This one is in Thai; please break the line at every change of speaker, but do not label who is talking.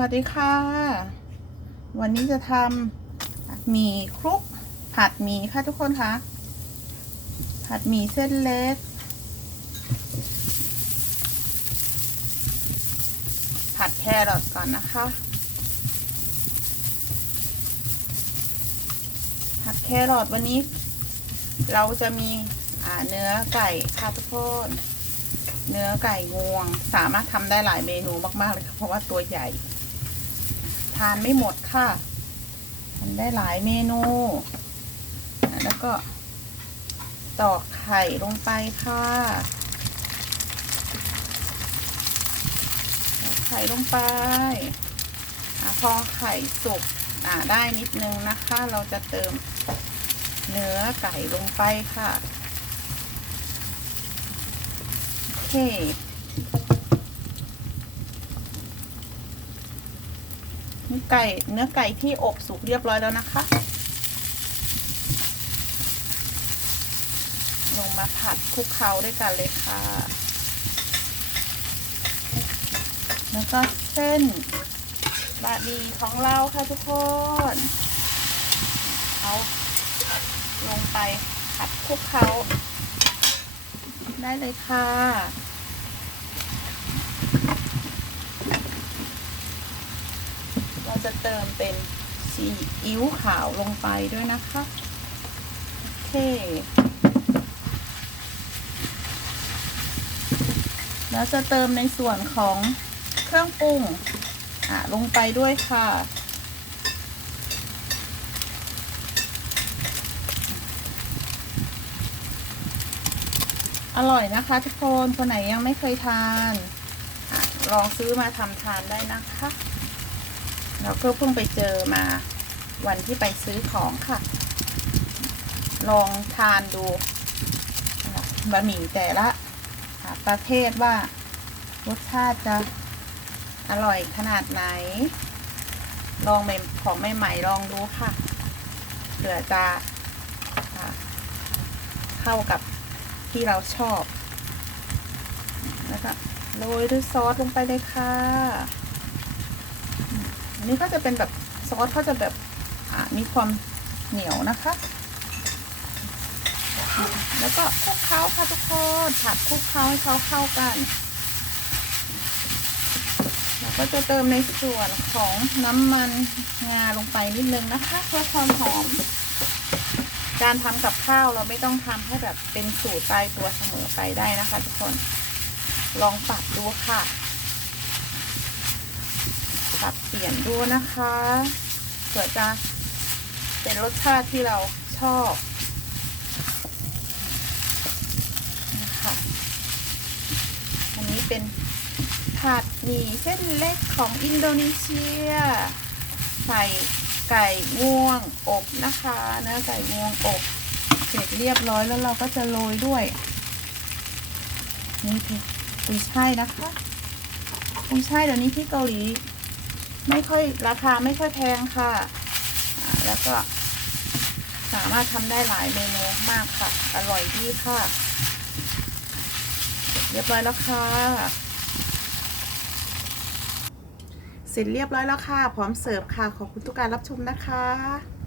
วัสดีค่ะ วันนี้จะทำหมี่คลุกผัดหมี่ค่ะทุกคนคะผัดหมี่เส้นเล็ก ผัดแครอทก่อนนะคะ ผัดแครอทวันนี้ เราจะมีเนื้อไก่ค่ะทุกคนเนื้อไก่งวง สามารถทำได้หลายเมนูมาก ๆ เลยค่ะ เพราะว่าตัวใหญ่ ทานไม่หมดค่ะทำได้หลายเมนู แล้วก็ตอกไข่ลงไปค่ะตอกไข่ลงไปอพอไข่สุกได้นิดนึงนะคะ เราจะเติมเนื้อไก่ลงไปค่ะ โอเค ไก่เนื้อไก่ที่อบสุกเรียบร้อยแล้วนะคะ ลงมาผัดคลุกเคล้าด้วยกันเลยค่ะ แล้วก็เส้นบะหมี่ของเราค่ะทุกคน เอาลงไปผัดคลุกเคล้าได้เลยค่ะ เติมเป็นซีอิ๊วขาวลงไปด้วยนะคะ โอเค แล้วจะเติมในส่วนของเครื่องปรุงอะลงไปด้วยค่ะอร่อยนะคะทุกคน คนไหนยังไม่เคยทานอลองซื้อมาทำทานได้นะคะ แล้วก็เพิ่งไปเจอมาวันที่ไปซื้อของค่ะ ลองทานดูบะหมี่แต่ละประเภทว่ารสชาติจะอร่อยขนาดไหน ลองของใหม่ๆลองดูค่ะเผื่อจะเข้ากับที่เราชอบ แล้วก็โรยด้วยซอสลงไปเลยค่ะ อันนี้ก็จะเป็นแบบซอสเขาจะแบบมีความเหนียวนะคะ แล้วก็คลุกเคล้าค่ะทุกคนผัดคลุกเคล้าให้เขาเข้ากันแล้วก็จะเติมในส่วนของน้ำมันงาลงไปนิดนึงนะคะ เพื่อความหอม การทำกับข้าวเราไม่ต้องทำให้แบบเป็นสูตรตายตัวเสมอไปได้นะคะ ทุกคนลองปรับดูค่ะ ปรับเปลี่ยนดูนะคะเผื่อจะเป็นรสชาติที่เราชอบนะคะอันนี้เป็นผัดหมี่เส้นเล็กของอินโดนีเซีย ใส่ไก่งวงอบนะคะเนื้อไก่งวงอบเสร็จเรียบร้อยแล้วเราก็จะโรยด้วย นี่คือกุยช่ายนะคะกุยช่ายเดี๋ยวนี้ที่เกาหลี ไม่ค่อยราคาไม่ค่อยแพงค่ะ แล้วก็สามารถทำได้หลายเมนูมากค่ะ อร่อยดีค่ะ เรียบร้อยแล้วค่ะ เสร็จเรียบร้อยแล้วค่ะ พร้อมเสิร์ฟค่ะ ขอบคุณทุกการรับชมนะคะ